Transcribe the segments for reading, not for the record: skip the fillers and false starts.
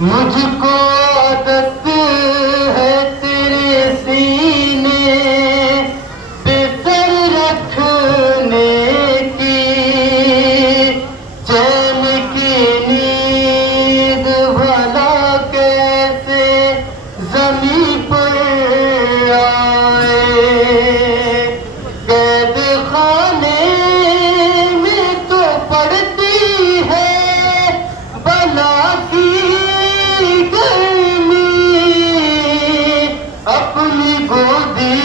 مجھ کو عادت ہے تیرے سینے پہ سر رکھنے کی، چین کی نیند بھلا کیسے زمیں پر آئے، قید خانے میں تو پڑتی ہے بلا کی گرمی، اپنی گودی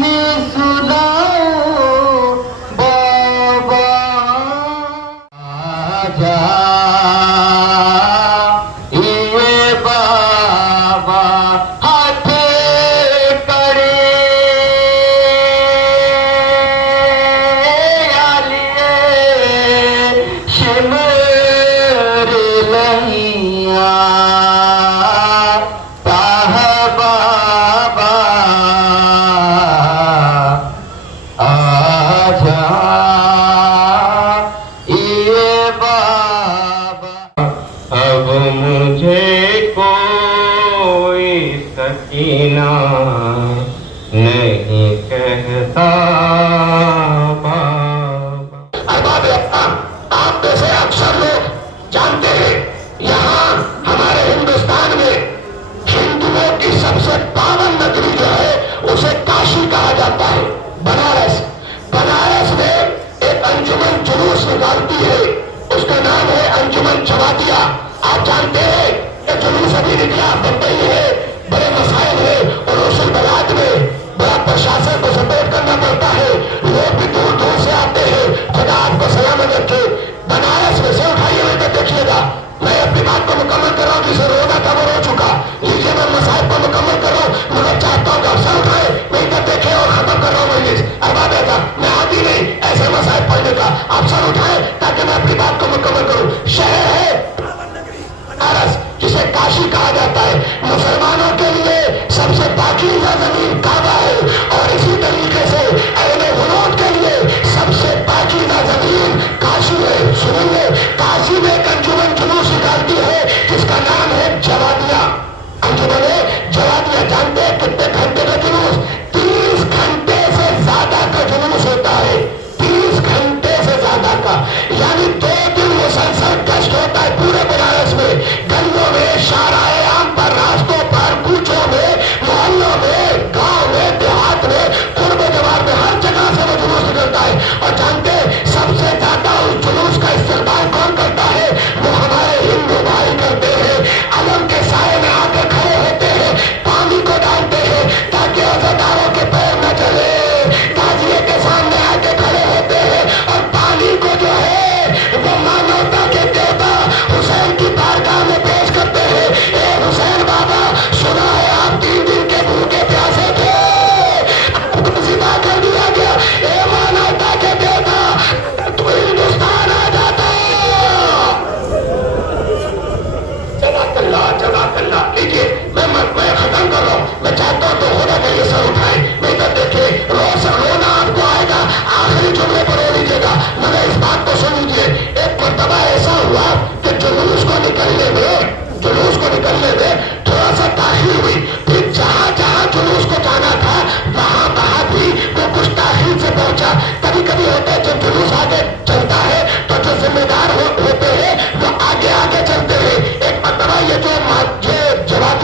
میں سلاؤ بابا، آجا یہ بابا ہاتھ کرے آلیے شمر لہیاں تاہ بابا آجا یہ بابا، اب مجھے کوئی سکینہ نہیں کہتا بابا۔ احباب اکرام، آپ میں سے اکثر لوگ جانتے ہیں یہاں ہمارے ہندوستان میں ہندوؤں کی سب سے پاون نگری جو ہے اسے کاشی کہا جاتا ہے، بنارس۔ بنارس میں ایک انجمن جلوس نکالتی ہے، اس کا نام ہے انجمن جوادیہ۔ آپ جانتے ہیں کہ جلوس ابھی نکلا بمبئی ہے، بڑے مسائل ہیں اور روشن بلاد میں بڑا پرشاسن کو سپورٹ کرنا پڑتا ہے، لوگ بھی دور دور سے آتے ہیں۔ خدا آپ کو سلامت رکھے۔ بنارس میں سے اٹھائیے ہوئے تو دیکھیے گا، میں اپنی بات کو مکمل کر رہا ہوں، جسے رونا تھا وہ رو چکا، لیجیے میں مسائل کو مکمل کر رہا ہوں، مگر چاہتا ہوں کہ آپ سر اٹھائے، میں ادھر دیکھیں اور ختم کر رہا ہوں مجلس۔ احباب اکرام، میں عادی نہیں ایسے مسائل پڑھنے کا، آپ سر اٹھائے تاکہ میں اپنی بات کو مکمل کروں۔ شہر ہے بنارس جسے کاشی کہا جاتا ہے، مسلمانوں کے لیے سب سے پاکیزہ زمین کعبہ ہے، اور اسی طریقے سے اہل حنوت کے لیے سب سے پاکیزہ زمین کاشی ہے۔ سنیے، کاشی میں ایک انجمن جلوس نکالتی ہے جس کا نام ہے جوادیہ۔ انجمن جوادیہ جانتے ہیں کتنے گھنٹے کا جلوس؟ 30 گھنٹے سے زیادہ کا جلوس ہوتا ہے، 30 گھنٹے سے زیادہ کا، یعنی 2 دن مسلسل گشت ہوتا ہے پورے بنارس میں، گلیوں میں، شاہراہ عام پر، راستوں پر، کوچوں میں، محلوں میں، گاؤں میں، دیہات میں، قرب و جوار میں، ہر جگہ سے وہ جلوس نکلتا ہے۔ اور جانتے ہیں سب سے زیادہ اس جلوس کا استقبال کون کرتا ہے؟ وہ ہمارے ہندو بھائی کرتے ہیں، علم کے سائے میں آ کے کھڑے ہوتے ہیں، پانی کو ڈالتے ہیں تاکہ عزاداروں کے پیر نہ چلے، تعزیے کے سامنے آ کے کھڑے ہوتے ہیں اور پانی کو جو ہے وہ مانوتا کے دیوتا حسین کی بارگاہ میں پیش کرتے ہیں۔ اے حسین بابا، سنا ہے آپ 3 دن کے بھوکے پیاسے تھے، آپ کو ذبح کر دیا گیا، اے مانوتا کے دیوتا تو ہندوستان آ جاتا۔ جزاک اللہ، جزاک اللہ۔ لیجیے میں ختم کر رہا ہوں، میں چاہتا ہوں تو خدا کا یہ سر اٹھائے، میں ادھر دیکھیے، رونا آپ کو آئے گا، آخری جملے پر رو لیجیے گا، مگر اس بات کو سن لیجیے۔ ایک مرتبہ ایسا ہوا کہ جلوس کو نکلنے میں تھوڑا سا تاخیر ہوئی، پھر جہاں جہاں جلوس کو جانا تھا وہاں بھی وہ کچھ تاخیر سے پہنچا۔ کبھی کبھی ہوتا ہے جب جلوس آگے چلتا ہے تو جو ذمہ دار ہوتے ہیں وہ آگے چلتے ہیں۔ ایک مرتبہ یہ جو جوادی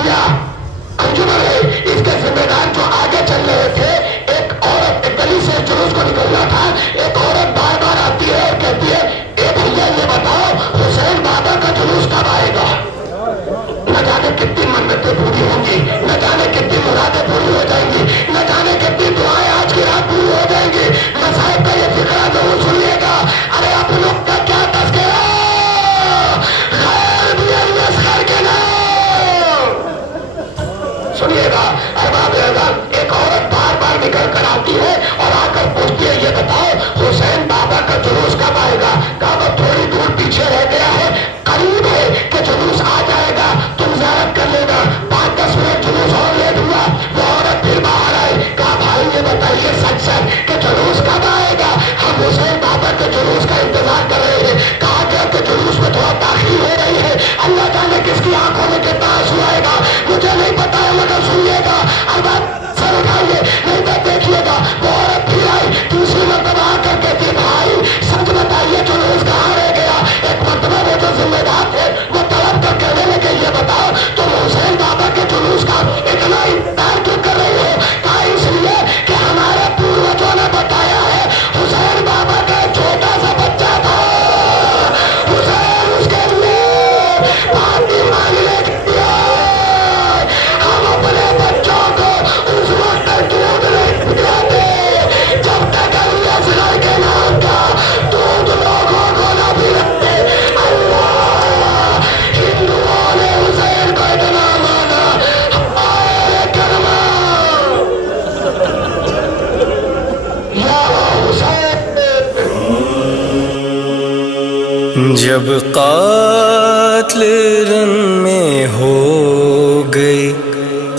جب قاتل رن میں ہو گئی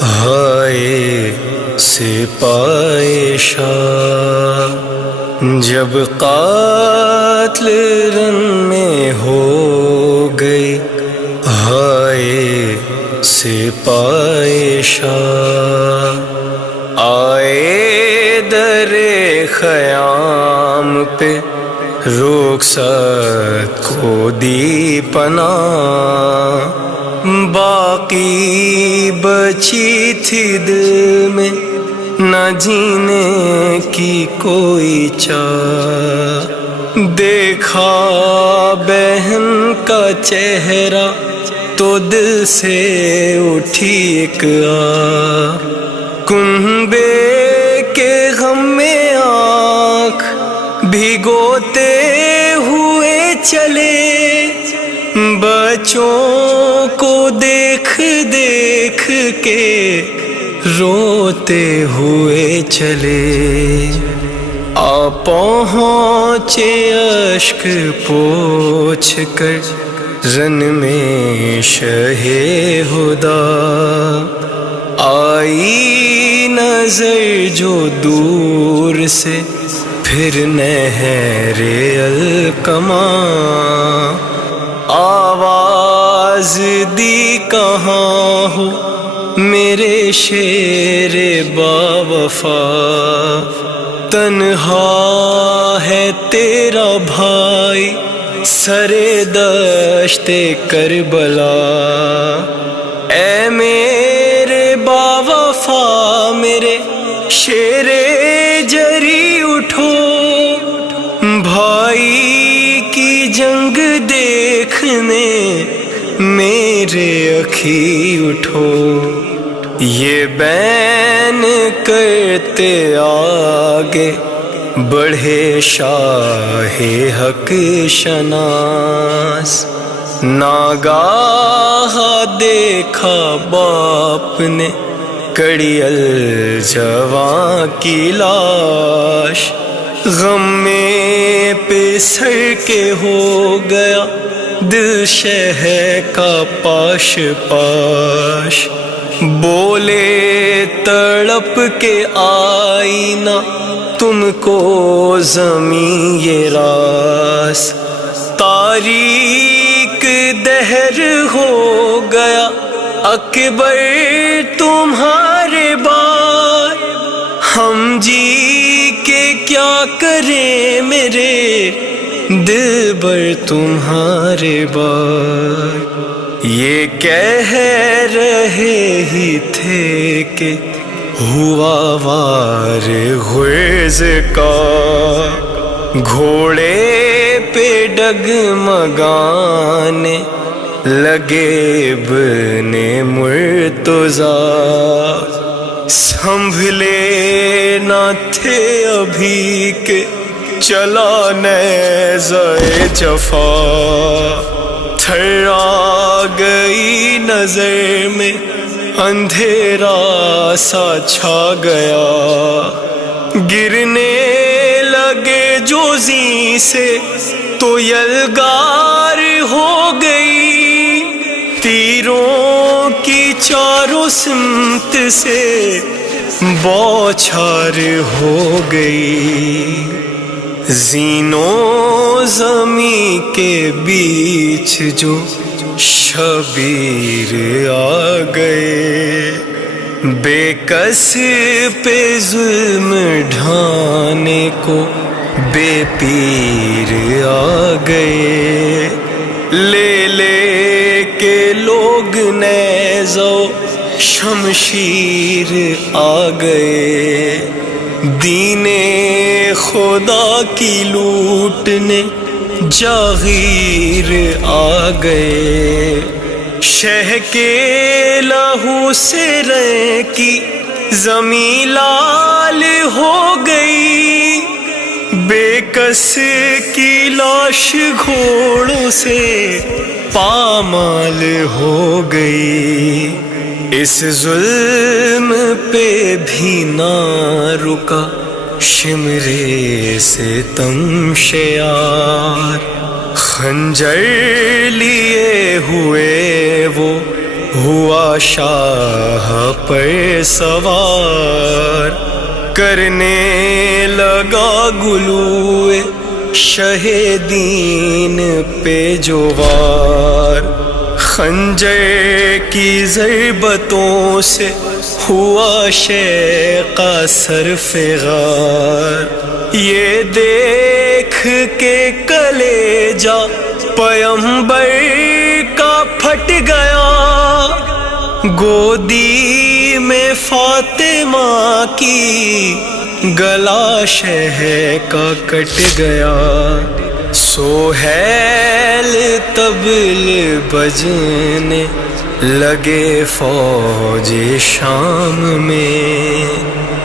ہائے سپاہی شاہ، جب قاتل رن میں ہو گئی ہائے سپاہی شاہ، آئے در خیام پہ رخصت کو دی پناہ، باقی بچی تھی دل میں نہ جینے کی کوئی چاہ، دیکھا بہن کا چہرہ تو دل سے اٹھی ایک آہ، کنبے کے غم میں آنکھ بھگوتے ہوئے چلے، بچوں کو دیکھ دیکھ کے روتے ہوئے چلے، آ پہنچے اشک پوچھ کر رن میں شہ ہدا، آئی نظر جو دور سے پھر نہر القمہ، آواز دی کہاں ہو میرے شیر با وفا، تنہا ہے تیرا بھائی سرے دشت کربلا، اے میرے با وفا میرے شیر جری اٹھو، بھائی کی جنگ دیکھنے میرے اکھی اٹھو، یہ بین کرتے آگے بڑھے شاہ حق شناس، ناگاہ دیکھا باپ نے کڑیل جواں کی لاش، غم میں پسر کے ہو گیا دل شہ کا پاش پاش، بولے تڑپ کے آئینہ تم کو زمین یہ راس، تاریک دہر ہو گیا اکبر تمہارے بار، ہم جی کے کیا کریں میرے دل بر تمہارے بار، یہ کہہ رہے ہی تھے کہ ہوا وار غرض کا، گھوڑے پہ ڈگمگانے لگے ابن مرتضیٰ، سنبھلے نہ تھے ابھی کہ چلا نیزہ جفا، تھرا گئی نظر میں اندھیرا سا چھا گیا، گرنے لگے جو زیں سے تو یلغار ہو گئی، تیروں کی چاروں سمت سے بوچھار ہو گئی، زینوں زمیں کے بیچ جو شبیر آ گئے، بے کس پہ ظلم ڈھانے کو بے پیر آ گئے، لے لے کے لوگ نیزہ شمشیر آ گئے، دین خدا کی لوٹنے جاغیر آ گئے، شہ کے لہو سے رے کی زمین لال ہو گئی، بے کس کی لاش گھوڑوں سے پامال ہو گئی، اس ظلم پہ بھی نہ رکا شمرے سے تم شیار، خنجر لیے ہوئے وہ ہوا شاہ پر سوار، کرنے لگا گلوئے شہ دین پہ جو وار، خنجر کی ضربتوں سے ہوا شیخ کا سر فغار، یہ دیکھ کے کلیجہ پیمبر کا پھٹ گیا، گودی میں فاطمہ کی گلا شہ کا کٹ گیا، سہیل طبل بجنے لگے فوج شام میں،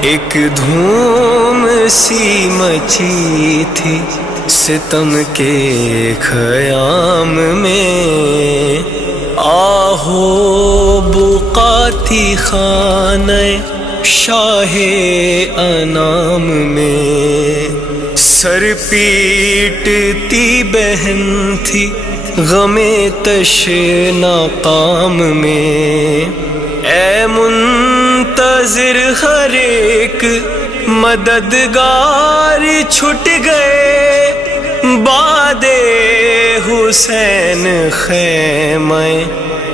ایک دھوم سی مچی تھی ستم کے خیام میں، آہو بقا تھی خانہ شاہ انام میں، سر پیٹتی بہن تھی غم تشنا قام میں، اے منتظر ہر ایک مددگار چھٹ گئے، بعد حسین خیمہ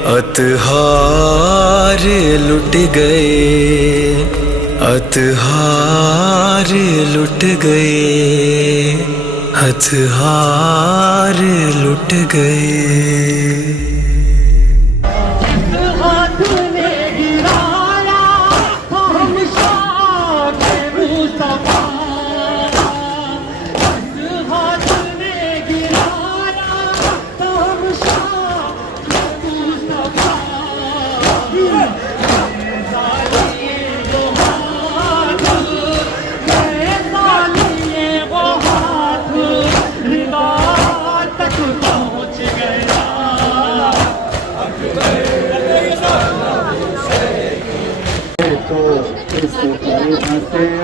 اطہار لٹ گئے، اطہار لٹ گئے، اطہار لٹ گئے۔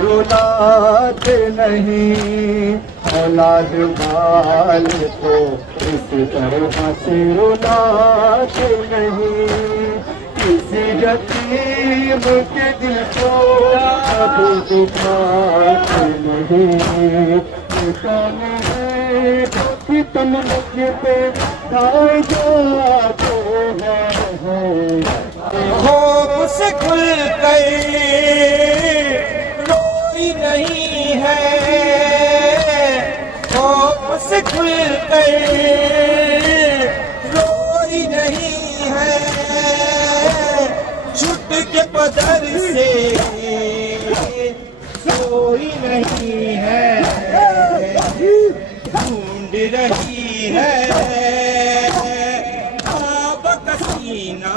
اولاد نہیں، اولاد بال تو اس طرح سے اولاد نہیں، کسی یتیم کے دل کو اب دکھاتے نہیں، نشان ہے کہ تم مجھ پہ ڈھائے جاتے ہیں، خوف سے کھل گئے روئی نہیں ہے، خوف سے کھل گئے روئی نہیں ہے، چھٹ کے پدر سے سوئی نہیں ہے، ڈھونڈ رہی ہے آب کا سینہ،